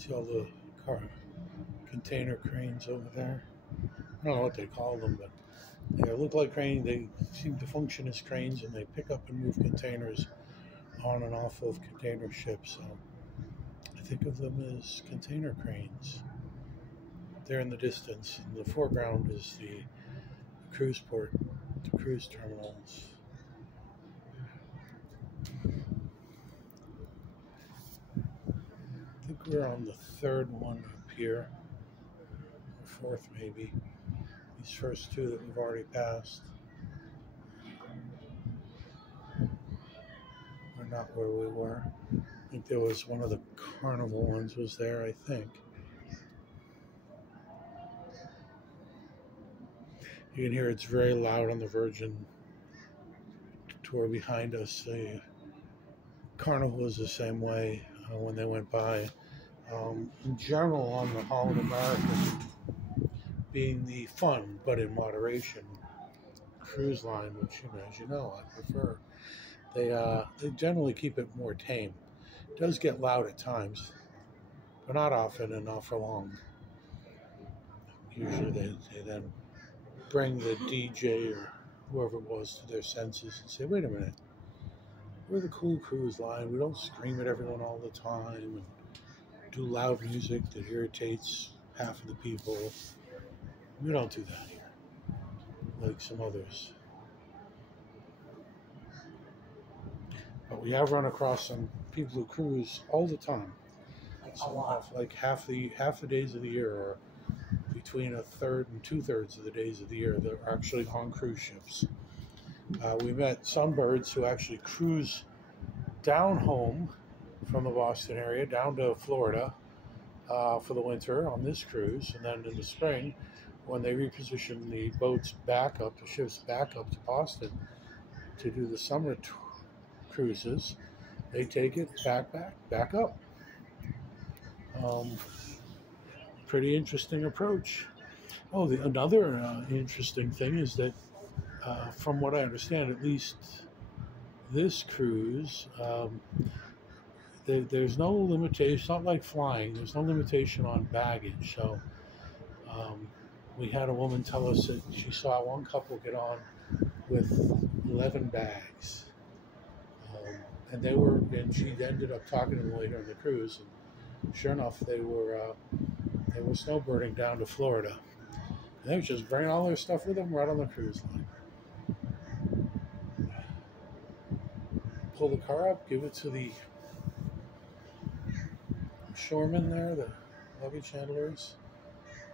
See all the car container cranes over there? I don't know what they call them, but they look like cranes. They seem to function as cranes, and they pick up and move containers on and off of container ships. So I think of them as container cranes. There in the distance. In the foreground is the cruise port, the cruise terminals. I think we're on the third one up here, or fourth maybe. These first two that we've already passed are not where we were. I think there was one of the Carnival ones was there, I think. You can hear it's very loud on the Virgin tour behind us. The Carnival was the same way when they went by. In general, on the Holland American, being the fun but in moderation cruise line, which as you know, I prefer. They generally keep it more tame. It does get loud at times, but not often and not for long. Usually they then bring the DJ or whoever it was to their senses and say, wait a minute, we're the cool cruise line. We don't scream at everyone all the time and do loud music that irritates half of the people. We don't do that here, like some others. But we have run across some people who cruise all the time. Some have like half the days of the year, or between a third and 2/3 of the days of the year, they're actually on cruise ships. We met Sunbirds who actually cruise down home from the Boston area, down to Florida for the winter on this cruise, and then in the spring, when they reposition the boats back up, the ships back up to Boston to do the summer cruises, they take it back up. Pretty interesting approach. Oh, another interesting thing is that, from what I understand, at least this cruise, there's no limitation. It's not like flying. There's no limitation on baggage. So we had a woman tell us that she saw one couple get on with 11 bags. And she ended up talking to them later on the cruise, and sure enough, they were snowbirding down to Florida. And they were just bringing all their stuff with them right on the cruise line. Pull the car up, give it to the shoremen there, the luggage handlers,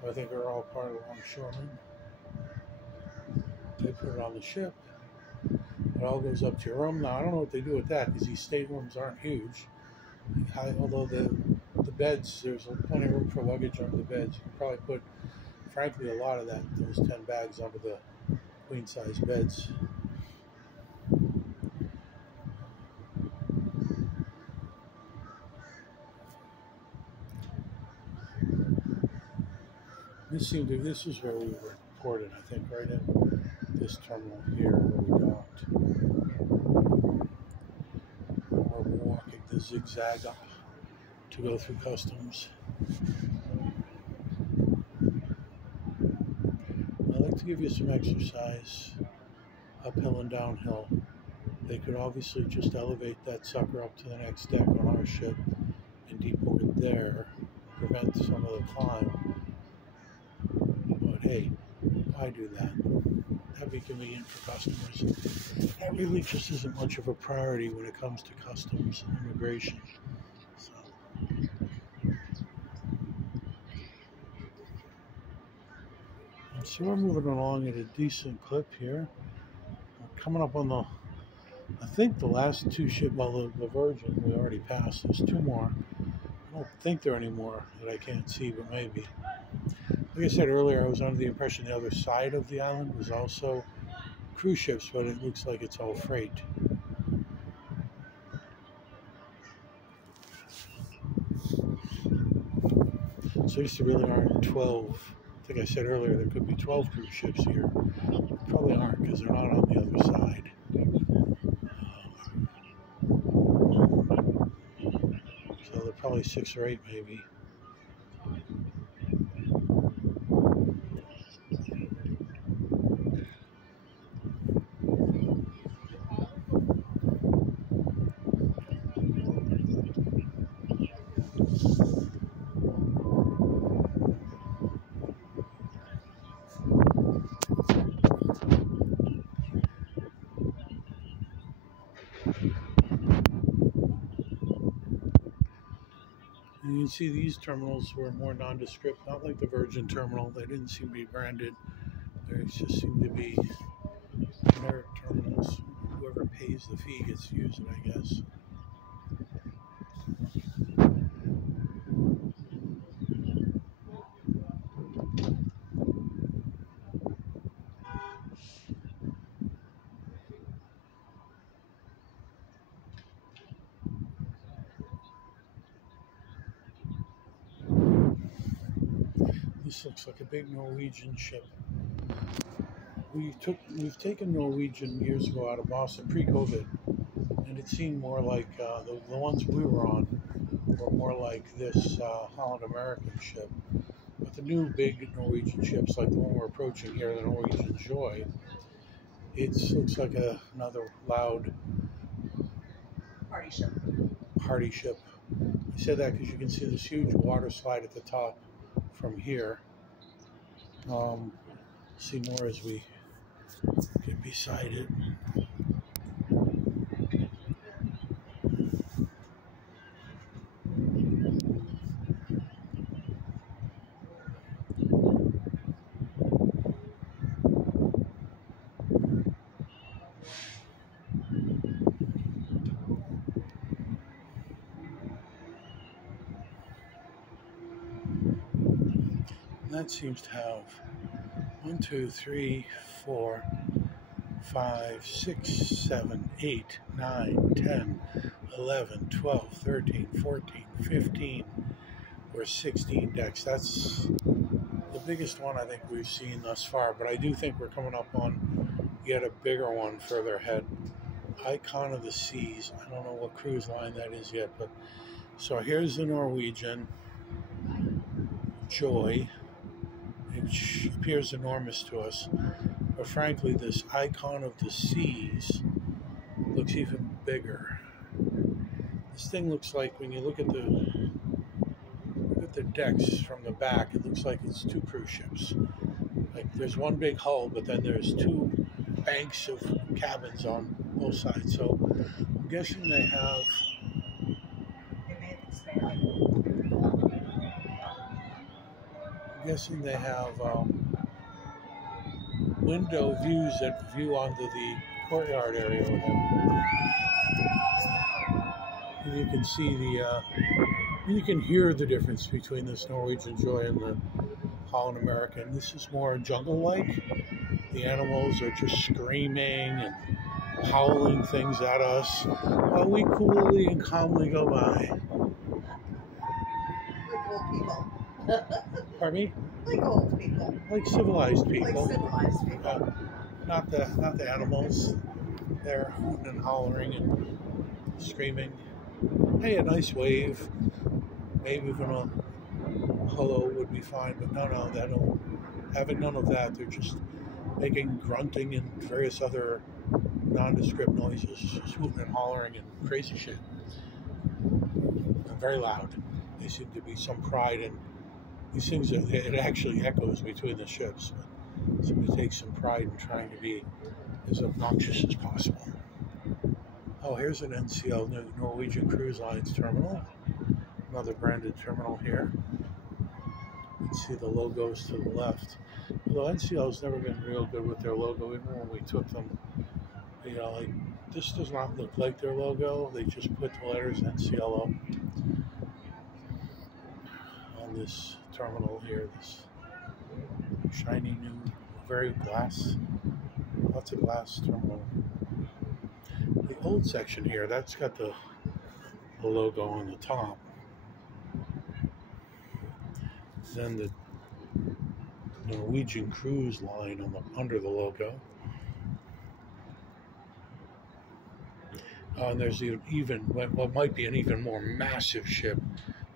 who I think are all part of longshoremen. They put it on the ship. It all goes up to your room. Now, I don't know what they do with that, because these staterooms aren't huge. Although the beds, there's plenty of room for luggage under the beds. You can probably put, frankly, a lot of those 10 bags under the queen-size beds. This was where we were ported, I think, right in this terminal here where we docked. And we're walking the zigzag up to go through customs. I'd like to give you some exercise, uphill and downhill. They could obviously just elevate that sucker up to the next deck on our ship and deport it there, prevent some of the climb. But hey, why do that? That'd be convenient for customers. That really just isn't much of a priority when it comes to customs and immigration. So we're moving along at a decent clip here. We're coming up on I think the last two ships, well, the Virgin we already passed. There's two more. I don't think there are any more that I can't see, but maybe. Like I said earlier, I was under the impression the other side of the island was also cruise ships, but it looks like it's all freight. So these really aren't 12. I think I said earlier there could be 12 cruise ships here. Probably aren't, because they're not on the other side. So they're probably 6 or 8 maybe. And you can see these terminals were more nondescript, not like the Virgin terminal. They didn't seem to be branded. They just seem to be generic terminals. Whoever pays the fee gets to use it, I guess. This looks like a big Norwegian ship. We've taken Norwegian years ago out of Boston pre-COVID, and it seemed more like the ones we were on were more like this Holland American ship. But the new big Norwegian ships, like the one we're approaching here, the Norwegian Joy, it looks like another loud party ship. I say that because you can see this huge water slide at the top from here. See more as we get beside it. That seems to have 1, 2, 3, 4, 5, 6, 7, 8, 9, 10, 11, 12, 13, 14, 15, or 16 decks. That's the biggest one I think we've seen thus far, but I do think we're coming up on yet a bigger one further ahead. Icon of the Seas. I don't know what cruise line that is yet, but so here's the Norwegian Joy. It appears enormous to us, but frankly, this Icon of the Seas looks even bigger. This thing looks like, when you look at the decks from the back, it looks like it's two cruise ships. Like there's one big hull, but then there's two banks of cabins on both sides. So I'm guessing they have. I'm guessing they have window views that view onto the courtyard area or whatever. And you can see you can hear the difference between this Norwegian Joy and the Holland American. This is more jungle-like. The animals are just screaming and howling things at us while we coolly and calmly go by. Like old people. Pardon me? Like old people. Like civilized people. Like civilized people. Not the animals. They're hooting and hollering and screaming. Hey, a nice wave. Maybe even a hello would be fine, but no, having none of that. They're just making grunting and various other nondescript noises, just hooting and hollering and crazy shit. And very loud. They seem to be some pride in these things. It actually echoes between the ships. But seem to take some pride in trying to be as obnoxious as possible. Oh, here's an NCL, Norwegian Cruise Lines terminal. Another branded terminal here. You can see the logos to the left. Although NCL's never been real good with their logo, even when we took them, like this does not look like their logo. They just put the letters NCL up on this terminal here. This shiny new, very glass, lots of glass terminal. The old section here, that's got the logo on the top. Then the Norwegian Cruise Line under the logo. And there's even what might be an even more massive ship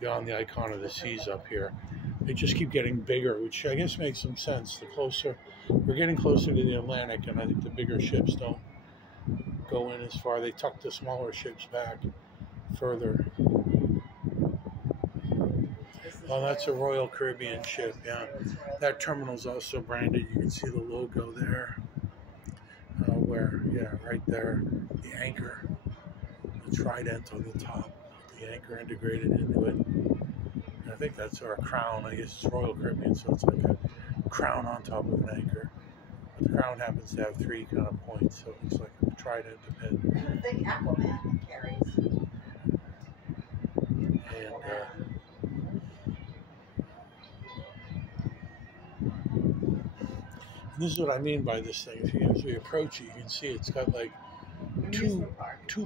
beyond the Icon of the Seas up here. They just keep getting bigger, which I guess makes some sense. The closer we're getting closer to the Atlantic, and I think the bigger ships don't go in as far. They tuck the smaller ships back further. Oh, that's a Royal Caribbean ship, yeah. That terminal's also branded. You can see the logo there. Right there, the anchor, the trident on the top, the anchor integrated into it. I think that's our crown. I guess it's Royal Caribbean, so it's like a crown on top of an anchor. But the crown happens to have 3 kind of points, so it looks like a trident a bit. The thing Aquaman carries. And this is what I mean by this thing. As we approach it, you can see it's got like two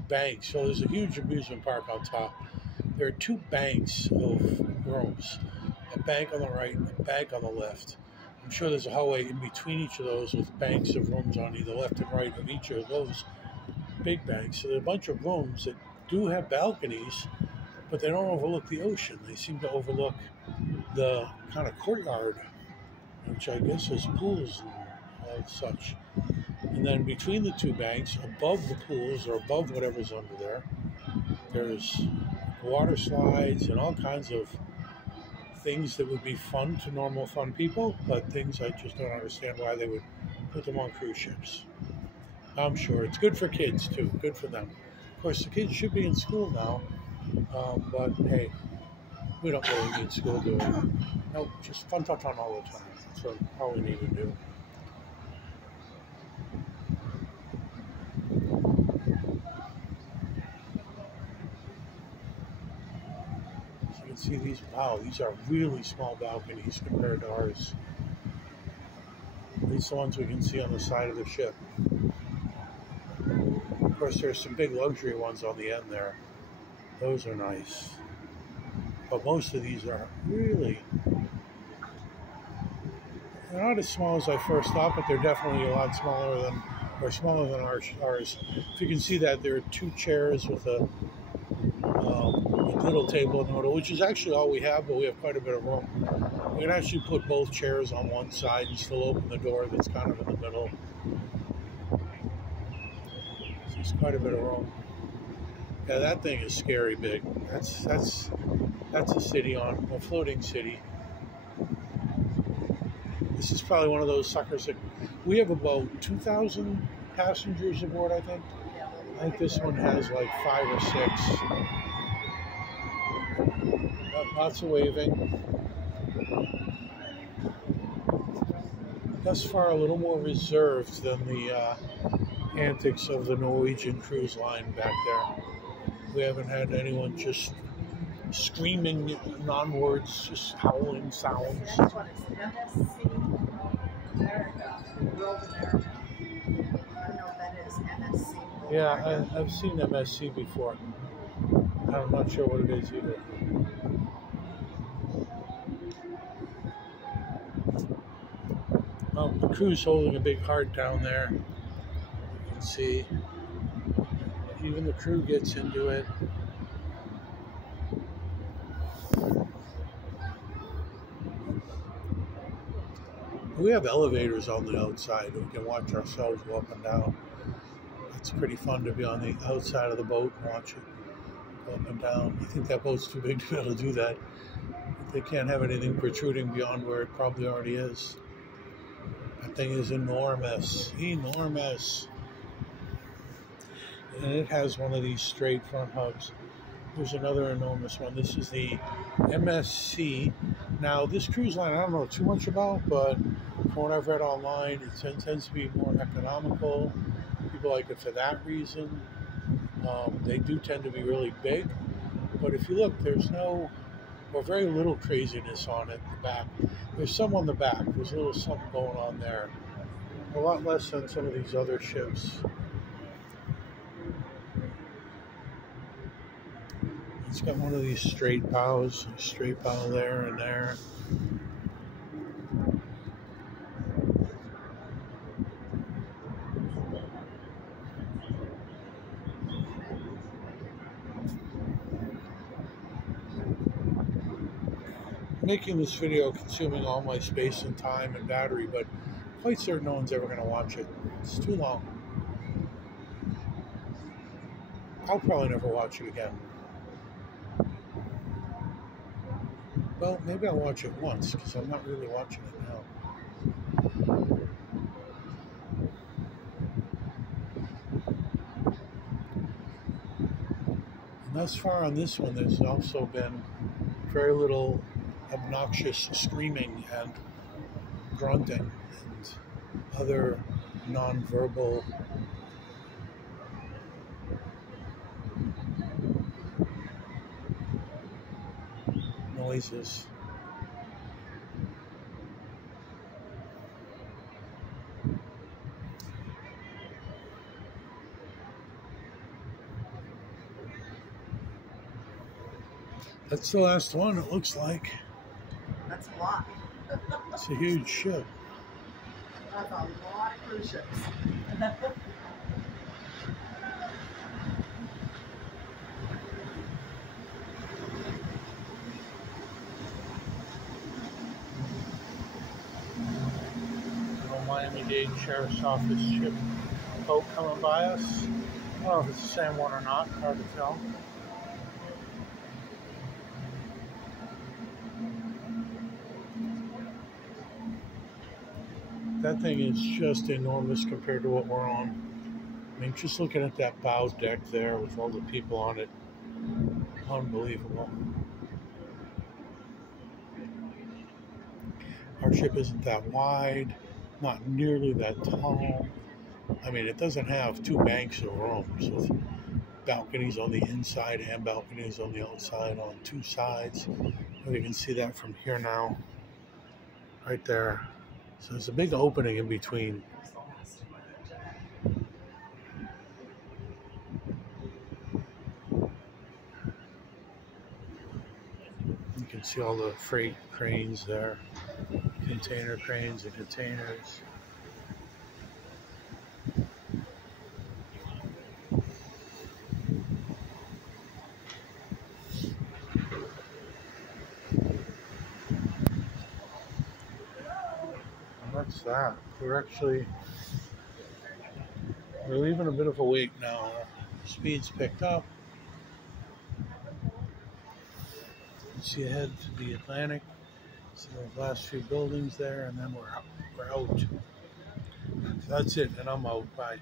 banks. So there's a huge amusement park on top. There are 2 banks of rooms, a bank on the right, a bank on the left. I'm sure there's a hallway in between each of those with banks of rooms on either left and right of each of those big banks. So there are a bunch of rooms that do have balconies, but they don't overlook the ocean. They seem to overlook the kind of courtyard, which I guess has pools and such. And then between the 2 banks, above the pools or above whatever's under there, there's water slides and all kinds of things that would be fun to normal fun people, but things I just don't understand why they would put them on cruise ships. I'm sure it's good for kids too, good for them. Of course, the kids should be in school now, but hey, we don't really need school doing. No, just fun all the time. That's all we need to do. See these, wow, these are really small balconies compared to ours. At least the ones we can see on the side of the ship. Of course, there's some big luxury ones on the end there. Those are nice. But most of these are really, they're not as small as I first thought, but they're definitely a lot smaller than ours. If you can see that, there are 2 chairs with a little table in the middle, which is actually all we have, but we have quite a bit of room. We can actually put both chairs on one side and still open the door that's kind of in the middle. So there's quite a bit of room. Yeah, that thing is scary big. That's a city on a floating city. This is probably one of those suckers that we have about 2,000 passengers aboard, I think. I think this one has like 5 or 6. Lots of waving. Thus far, a little more reserved than the antics of the Norwegian cruise line back there. We haven't had anyone just screaming non-words, just howling sounds. That's what it's MSC America, World America. I don't know what that is, MSC. Yeah, I've seen MSC before. I'm not sure what it is either. Well, the crew's holding a big heart down there. You can see even the crew gets into it. We have elevators on the outside. We can watch ourselves go up and down. It's pretty fun to be on the outside of the boat and watch it go up and down. I think that boat's too big to be able to do that. They can't have anything protruding beyond where it probably already is. That thing is enormous. Enormous. And it has one of these straight front hubs. There's another enormous one. This is the MSC. Now, this cruise line I don't know too much about, but from what I've read online, it tends to be more economical. People like it for that reason. They do tend to be really big. But if you look, there's no, or very little craziness on it in the back. There's some on the back. There's a little something going on there. A lot less than some of these other ships. It's got one of these straight bows, a straight bow there and there. Making this video consuming all my space and time and battery, but quite certain no one's ever going to watch it. It's too long. I'll probably never watch it again. Well, maybe I'll watch it once, because I'm not really watching it now. And thus far on this one, there's also been very little obnoxious screaming and grunting and other nonverbal noises. That's the last one, it looks like. That's a lot. It's a huge ship. That's a lot of cruise ships. Miami-Dade Sheriff's Office ship boat coming by us. I don't know if it's the same one or not, hard to tell. That thing is just enormous compared to what we're on. I mean, just looking at that bow deck there with all the people on it, unbelievable. Our ship isn't that wide, not nearly that tall. I mean, it doesn't have two banks of rooms with balconies on the inside and balconies on the outside on two sides. You can see that from here now, right there. So there's a big opening in between. You can see all the freight cranes there, container cranes and containers. That's that. We're leaving a bit of a wait now. Speed's picked up. You see ahead to the Atlantic. See those last few buildings there, and then we're out. So that's it, and I'm out. Bye.